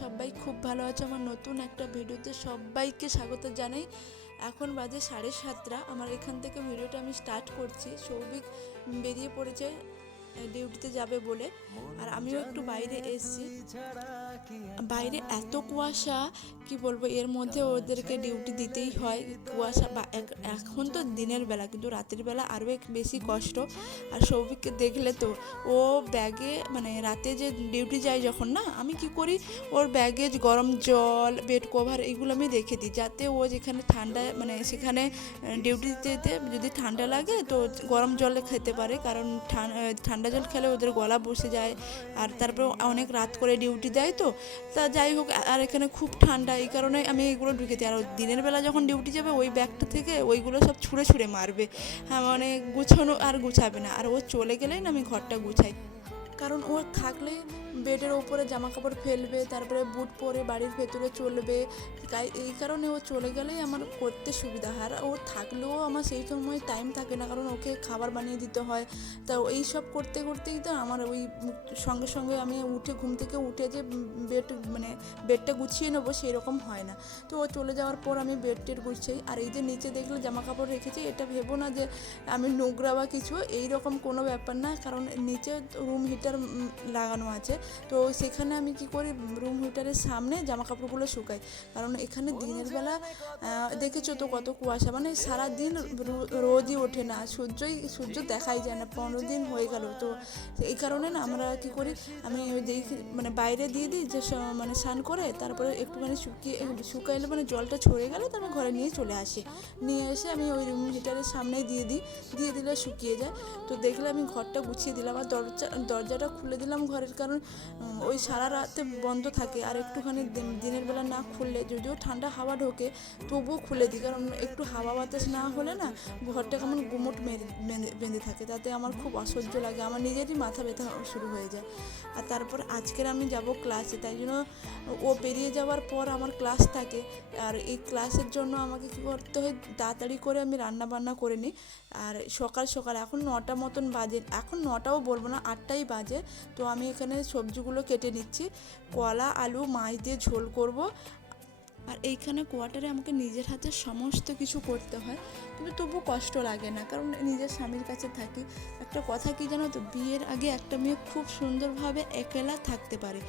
সবাই খুব ভালো আছে। আমার নতুন একটা ভিডিওতে সবাইকে স্বাগত জানাই। এখন বাজে সাড়ে সাতটা। আমার এখান থেকে ভিডিওটা আমি স্টার্ট করছি। সৌভিক বেরিয়ে পড়েছে। ডিউটিতে যাবে বলে। আর আমিও একটু বাইরে এসেছি। বাইরে এত কুয়াশা কি বলব এর মধ্যে ওদেরকে ডিউটি দিতেই হয়। কুয়াশা বা এখন তো দিনের বেলা কিন্তু রাতের বেলা আরও এক বেশি কষ্ট। আর সৌভিককে দেখলে তো ও ব্যাগে মানে রাতে যে ডিউটি যায় যখন না আমি কি করি? ওর ব্যাগে গরম জল বেড কভার এগুলো আমি রেখে দিই। যাতে ও যেখানে ঠান্ডা মানে সেখানে ডিউটি দিতে যদি ঠান্ডা লাগে তো গরম জল খেতে পারে। কারণ ঠান- আহ, ঠান্ডা জল খেলে ওদের গলা বসে যায়, আর তারপর অনেক রাত করে ডিউটি দেয় তো। তা যাই হোক, আর এখানে খুব ঠান্ডা, এই কারণে আমি এগুলো ঢুকে দিই। আর দিনের বেলা যখন ডিউটি যাবে, ওই ব্যাগটা থেকে ওইগুলো সব ছুঁড়ে ছুঁড়ে মারবে। হ্যাঁ মানে গুছানো আর গুছাবে না। আর ও চলে গেলেই না আমি ঘরটা গুছাই। কারণ ও থাকলে বেডের ওপরে জামা কাপড় ফেলবে, তারপরে বুট পরে বাড়ির ভেতরে চলবে। এই কারণে ও চলে গেলেই আমার করতে সুবিধা হয়। আর ও থাকলেও আমার সেই সময় টাইম থাকে না, কারণ ওকে খাবার বানিয়ে দিতে হয়। তা এই সব করতে করতেই তো আমার ওই সঙ্গে সঙ্গে আমি উঠে, ঘুম থেকে উঠে যে বেড মানে বেডটা গুছিয়ে নেব সেই রকম হয় না। তো ও চলে যাওয়ার পর আমি বেড টেড গুছাই। আর এই যে নিচে দেখলে জামা কাপড় রেখেছি, এটা ভেবো না যে আমি নোংরা বা কিছু এই রকম কোনো ব্যাপার না। কারণ নিচে রুম হিটার লাগানো আছে। তো সেখানে আমি কি করি রুম হিটারের সামনে জামা কাপড়গুলো শুকাই। কারণ এখানে দিনের বেলা দেখেছ তো কত কুয়াশা? মানে সারা দিন রো- রোদই ওঠে না। সূর্যই, সূর্য দেখাই যায় না। পনেরো দিন হয়ে গেল। তো এই কারণে না আমরা কি করি, আমি দেখি মানে বাইরে দিয়ে দিই যে মানে স্নান করে, তারপরে একটুখানি শুকিয়ে, শুকাইলে মানে জলটা ছড়ে গেলে তারপর ঘরে নিয়ে চলে আসি। নিয়ে এসে আমি ওই রুম হিটারের সামনেই দিয়ে দিই। দিয়ে দিলে শুকিয়ে যায়। তো দেখলে আমি ঘরটা গুছিয়ে দিলাম। আর দরজা দরজাটা খুলে দিলাম ঘরের, কারণ ওই সারা রাতে বন্ধ থাকে। আর একটুখানি দিন- দিনের বেলা না খুললে, যদিও ঠান্ডা হাওয়া ঢোকে, তবুও খুলে দিই। কারণ, একটু হাওয়া বাতাস না হলে না, ঘরটা কেমন গুমোট বেঁধে থাকে। তাতে আমার খুব অসহ্য লাগে, আমার নিজেরই মাথা ব্যথা শুরু হয়ে যায়। আর তারপর আজকের আমি যাব ক্লাসে, তাই জন্য ও বেরিয়ে যাওয়ার পর আমার ক্লাস থাকে। আর এই ক্লাসের জন্য আমাকে কী করতে হয়, তাড়াতাড়ি করে আমি রান্না বান্না করে নিই। আর সকাল সকাল, এখন নটা মতন বাজে, এখন নটাও বলব না, আটটাই বাজে। তো আমি এখানে সবজিগুলো কেটে নিচ্ছি। কলা আলু মাছ দিয়ে ঝোল করব। আর এইখানে কোয়ার্টারে আমাকে নিজের হাতে সমস্ত কিছু করতে হয়। কিন্তু তবু কষ্ট লাগে না, কারণ নিজের স্বামীর কাছে থাকি। একটা কথা কি জানো তো, বিয়ের আগে একটা মেয়ে খুব সুন্দরভাবে একেলা থাকতে পারে।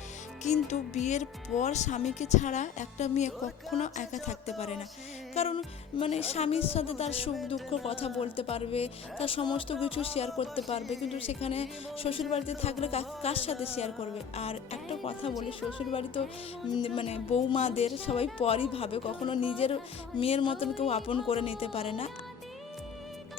কিন্তু বিয়ের পর স্বামীকে ছাড়া একটা মেয়ে কখনো একা থাকতে পারে না। কারণ মানে স্বামীর সাথে তার সুখ দুঃখ কথা বলতে পারবে, তার সমস্ত কিছু শেয়ার করতে পারবে। কিন্তু সেখানে শ্বশুর বাড়িতে থাকলে কার সাথে শেয়ার করবে? আর একটা কথা বলি শ্বশুর বাড়ি তো মানে বৌমাদের সবাই পরই ভাবে কখনো নিজের মেয়ের মতন কেউ আপন করে নিতে পারে না।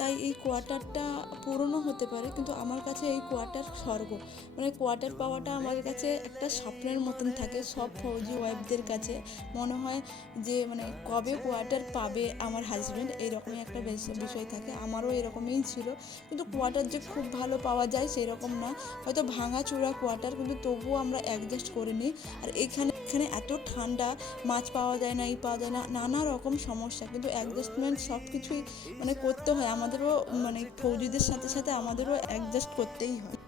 তাই এই কোয়ার্টারটা পুরনো হতে পারে, কিন্তু আমার কাছে এই কোয়ার্টার স্বর্গ। মানে কোয়ার্টার পাওয়াটা আমার কাছে একটা স্বপ্নের মতন থাকে, সব ফৌজি ওয়াইফদের কাছে। মনে হয় যে মানে কবে কোয়ার্টার পাবে আমার হাজব্যান্ড এইরকমই একটা বিষয় থাকে। আমারও এরকমই ছিল। কিন্তু কোয়ার্টার যে খুব ভালো পাওয়া যায় সেই রকম না। হয়তো ভাঙা চূড়া কোয়ার্টার, কিন্তু তবুও আমরা অ্যাডজাস্ট করে নিই। আর এখানে এখানে এত ঠান্ডা, মাছ পাওয়া যায় না এই পাওয়া যায় না, নানা রকম সমস্যা। কিন্তু অ্যাডজাস্টমেন্ট সব কিছুই মানে করতে হয় আমাদেরও মানে ফৌজিদের সাথে সাথে আমাদেরও অ্যাডজাস্ট করতেই হয়।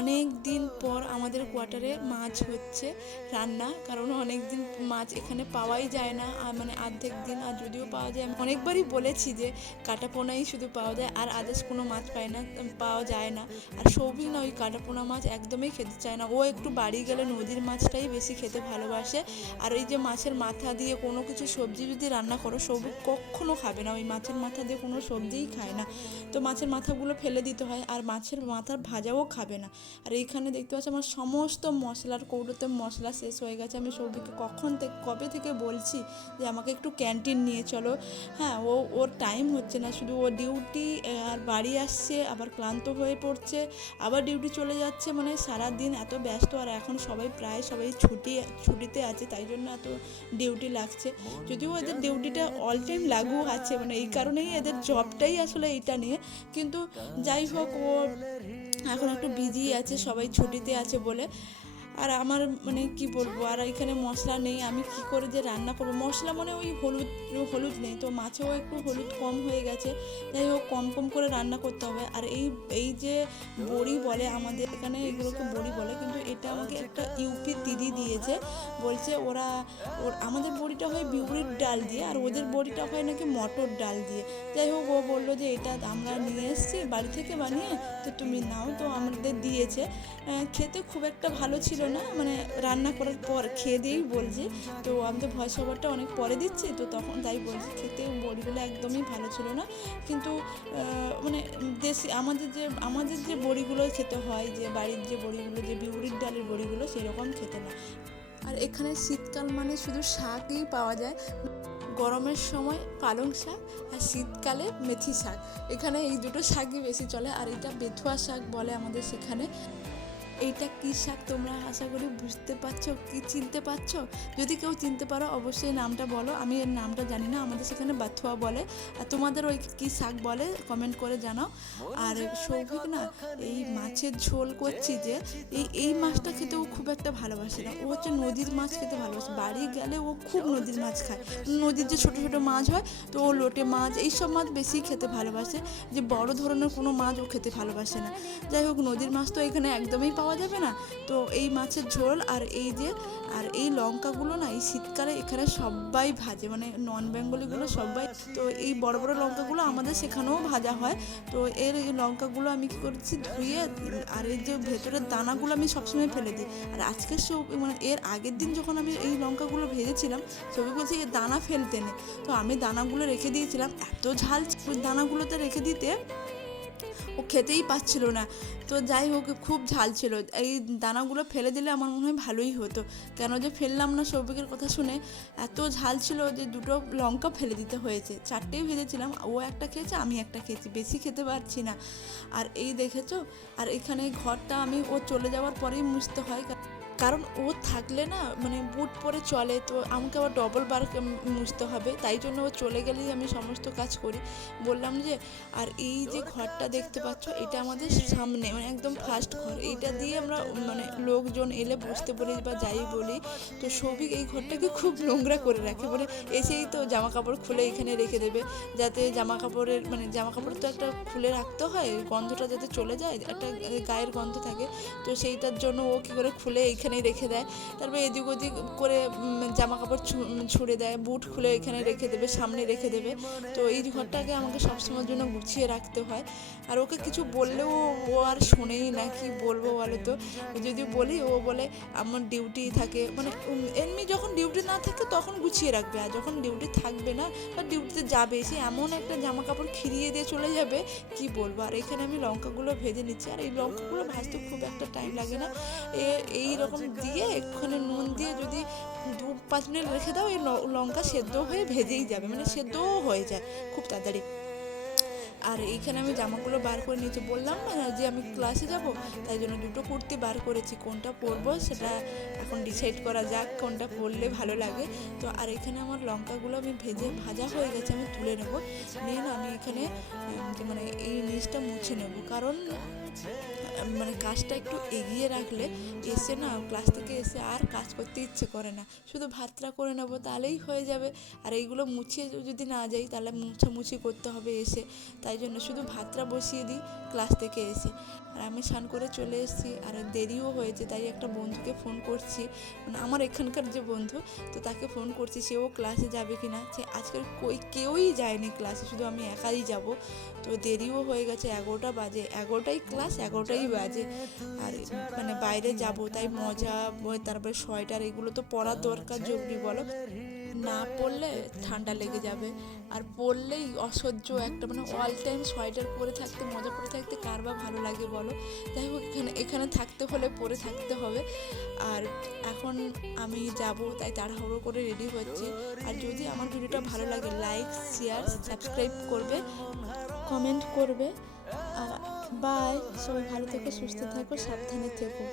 অনেক দিন পর আমাদের কোয়ার্টারে মাছ হচ্ছে রান্না, কারণ অনেক দিন মাছ এখানে পাওয়াই যায় না, আর মানে অর্ধেক দিন আর যদিও পাওয়া যায়, আমি অনেকবারই বলেছি যে কাটাপোনাই শুধু পাওয়া যায়, আর আদার্স কোনো মাছ পায় না পাওয়া যায় না। আর সৌভিক না ওই কাটাপোনা মাছ একদমই খেতে চায় না, ও একটু বাড়ি গেলে নদীর মাছটাই বেশি খেতে ভালোবাসে, আর ওই যে মাছের মাথা দিয়ে কোনো কিছু সবজি যদি রান্না করো, সৌভিক কখনো খাবে না, ওই মাছের মাথা দিয়ে কোনো সবজিই খায় না। তো মাছের মাথাগুলো ফেলে দিতে হয়, আর মাছের মাথার ভাজাও খাবে না। আর এইখানে দেখতে পাচ্ছি আমার সমস্ত মশলার কৌটোতে মশলা শেষ হয়ে গেছে। আমি সৌভিককে কখন থেকে কবে থেকে বলছি যে আমাকে একটু ক্যান্টিন নিয়ে চলো। হ্যাঁ ও, ওর টাইম হচ্ছে না। শুধু ও ডিউটি আর বাড়ি আসছে, আবার ক্লান্ত হয়ে পড়ছে, আবার ডিউটি চলে যাচ্ছে। মানে সারা দিন এত ব্যস্ত আর এখন সবাই প্রায় সবাই ছুটি, ছুটিতে আছে, তাই জন্য এত ডিউটি লাগছে। যদিও এদের ডিউটিটা অল টাইম লাগু আছে মানে এই কারণেই এদের জবটাই আসলে এইটা নিয়ে। কিন্তু যাই হোক, ও এখন একটু বিজি আছে, সবাই ছুটিতে আছে বলে। আর আমার মানে কি বলব, আর এখানে মশলা নেই, আমি কি করে যে রান্না করব? মশলা মানে ওই হলুদ হলুদ নেই তো, মাছেও একটু হলুদ কম হয়ে গেছে। যাই হোক, কম কম করে রান্না করতে হবে। আর এই এই যে বড়ি বলে আমাদের এখানে এগুলোকে বড়ি বলে। এটা আমাকে একটা ইউপি দিদি দিয়েছে। বলছে ওরা ওর, আমাদের বড়িটা হয় বিউরির ডাল দিয়ে আর ওদের বড়িটা হয় নাকি মটর ডাল দিয়ে। যাই হোক, ও বলল যে এটা আমরা নিয়ে এসেছি বাড়ি থেকে বানিয়ে, তো তুমি নাও, তো আমাদের দিয়েছে। খেতে খুব একটা ভালো ছিল না মানে রান্না করার পর খেয়ে দিয়েই বলছি। তো আমি তো ওভারটা অনেক পরে দিচ্ছি, তো তখন তাই বলছি খেতে বড়িগুলো একদমই ভালো ছিল না। কিন্তু মানে দেশি, আমাদের যে আমাদের যে বড়িগুলো খেতে হয়, যে বাড়ির যে বড়িগুলো, যে বিউলির ডালের বড়িগুলো সেরকম খেতে না। আর এখানে শীতকাল মানে শুধু শাকই পাওয়া যায়। গরমের সময় পালং শাক আর শীতকালে মেথি শাক। এখানে এই দুটো শাকই বেশি চলে আর এটা বেথুয়া শাক বলে আমাদের সেখানে। এইটা কী শাক তোমরা আশা করি বুঝতে পারছ কি চিনতে পারছ? যদি কেউ চিনতে পারো অবশ্যই নামটা বলো। আমি এর নামটা জানি না আমাদের সেখানে বাথুয়া বলে। আর তোমাদের ওই কী শাক বলে কমেন্ট করে জানাও। আর সৌভিক না এই মাছের ঝোল করছি যে এই এই মাছটা খেতে ও খুব একটা ভালোবাসে না। ও হচ্ছে নদীর মাছ খেতে ভালোবাসে। বাড়ি গেলে ও খুব নদীর মাছ খায়। নদীর যে ছোটো ছোটো মাছ হয় তো ও লোটে মাছ এইসব মাছ বেশি খেতে ভালোবাসে। যে বড় ধরনের কোনো মাছ ও খেতে ভালোবাসে না। যাই হোক নদীর মাছ তো এখানে একদমই পাওয়া যাবে না। তো এই মাছের ঝোল আর এই যে, আর এই লঙ্কাগুলো না, এই শীতকালে এখানে সবাই ভাজে মানে নন বেঙ্গলিগুলো সবাই তো এই বড় বড় লঙ্কাগুলো আমাদের সেখানেও ভাজা হয়। তো এর এই লঙ্কাগুলো আমি কী করছি, ধুয়ে, আর এই যে ভেতরের দানাগুলো আমি সবসময় ফেলে দিই। আর আজকে সব মানে এর আগের দিন যখন আমি এই লঙ্কাগুলো ভেজেছিলাম ছবি বলছি এর দানা ফেলতে নেই তো আমি দানাগুলো রেখে দিয়েছিলাম, এত ঝাল দানাগুলোতে রেখে দিতে ও খেতেই পাচ্ছিল না। তো যাই হোক, খুব ঝাল ছিল। এই দানাগুলো ফেলে দিলে আমার মনে হয় ভালোই হতো। কেন যে ফেললাম না সৌভিকের কথা শুনে, এত ঝাল ছিল যে দুটো লঙ্কা ফেলে দিতে হয়েছে। চারটেই ভেজেছিলাম, ও একটা খেয়েছে, আমি একটা খেয়েছি, বেশি খেতে পারছি না। আর এই দেখেছ? আর এখানে ঘরটা আমি ও চলে যাওয়ার পরেই মুছতে হয় কারণ ও থাকলে না মানে বুট পরে চলে, তো আমাকে আবার ডবল বার মুছতে হবে, তাই জন্য ও চলে গেলেই আমি সমস্ত কাজ করি। বললাম যে, আর এই যে ঘরটা দেখতে পাচ্ছ, এটা আমাদের সামনে মানে একদম ফার্স্ট ঘর। এইটা দিয়ে আমরা মানে লোকজন এলে বসতে বলি বা যাই বলি, তো সৌভিক এই ঘরটাকে খুব নোংরা করে রাখে, বলে এসেই তো জামা কাপড় খুলে এখানে রেখে দেবে, যাতে জামা কাপড়ের মানে জামা কাপড় তো একটা খুলে রাখতে হয়, গন্ধটা যাতে চলে যায়, একটা গায়ের গন্ধ থাকে, তো সেইটার জন্য ও কী করে খুলে এইখানেই রেখে দেয়। তারপর এদিক ওদিক করে জামা কাপড় ছুঁড়ে দেয়, বুট খুলে এখানে রেখে দেবে, সামনে রেখে দেবে। তো এই ঘরটাকে আমাকে সবসময়ের জন্য গুছিয়ে রাখতে হয়। আর ওকে কিছু বললেও ও আর শোনেই না, কি বলব বলো তো? যদি বলি, ও বলে আমার ডিউটি থাকে মানে এমনি যখন ডিউটি না থাকে তখন গুছিয়ে রাখবে। আর যখন ডিউটি থাকবে না বা ডিউটিতে যাবে, সে এমন একটা জামা কাপড় খিরিয়ে দিয়ে চলে যাবে, কি বলব? আর এখানে আমি লঙ্কাগুলো ভেজে নিচ্ছি। আর এই লঙ্কাগুলো ভাজতে খুব একটা টাইম লাগে না। এই রকম দিয়ে এক্ষণে নুন দিয়ে যদি দু পাঁচ মিনিট রেখে দাও, এই লঙ্কা সেদ্ধ হয়ে ভেজেই যাবে মানে সেদ্ধও হয়ে যায় খুব তাড়াতাড়ি। আর এইখানে আমি জামাগুলো বার করে নিয়েছি, বললাম না যে আমি ক্লাসে যাব, তাই জন্য দুটো কুর্তি বার করেছি, কোনটা পরবো সেটা এখন ডিসাইড করা যাক, কোনটা পরলে ভালো লাগে। তো আর এখানে আমার লঙ্কাগুলো আমি ভেজে ভাজা হয়ে গেছে, আমি তুলে নেব। নিয়ে আমি এখানে মানে এই জিনিসটা মুছে নেব, কারণ মানে কাজটা একটু এগিয়ে রাখলে এসে না ক্লাস থেকে এসে আর কাজ করতে ইচ্ছে করে না। শুধু ভাতটা করে নেব তাহলেই হয়ে যাবে। আর এইগুলো মুছিয়ে যদি না যাই তাহলে মুছামুছি করতে হবে এসে। তাই জন্য শুধু ভাতটা বসিয়ে দিই ক্লাস থেকে এসে। আর আমি স্নান করে চলে এসেছি আর দেরিও হয়েছে, তাই একটা বন্ধুকে ফোন করছি। মানে আমার এখানকার যে বন্ধু, তো তাকে ফোন করছি, সেও ক্লাসে যাবে কি না সে আজকাল কই, কেউই যায়নি ক্লাসে শুধু আমি একাই যাব। তো দেরিও হয়ে গেছে, এগারোটা বাজে। এগারোটাই ক্লাস এগারোটাই বাজে। আর মানে বাইরে যাব, তাই মজা, তারপরে সোয়েটার এগুলো তো পরার দরকার, জরুরি বলো। না পরলে ঠান্ডা লেগে যাবে। আর পরলেই অসহ্য একটা মানে অল টাইম সোয়েটার পরে থাকতে, মজা করে থাকতে কার বা ভালো লাগে বলো? যাই হোক, এখানে এখানে থাকতে হলে পরে থাকতে হবে। আর এখন আমি যাব, তাই তাড়াহুড়ো করে রেডি হচ্ছি। আর যদি আমার ভিডিওটা ভালো লাগে লাইক শেয়ার সাবস্ক্রাইব করবে কমেন্ট করবে। বাই সবাই ভালো থেকো, সুস্থ থাকো, সাবধানে থেকো।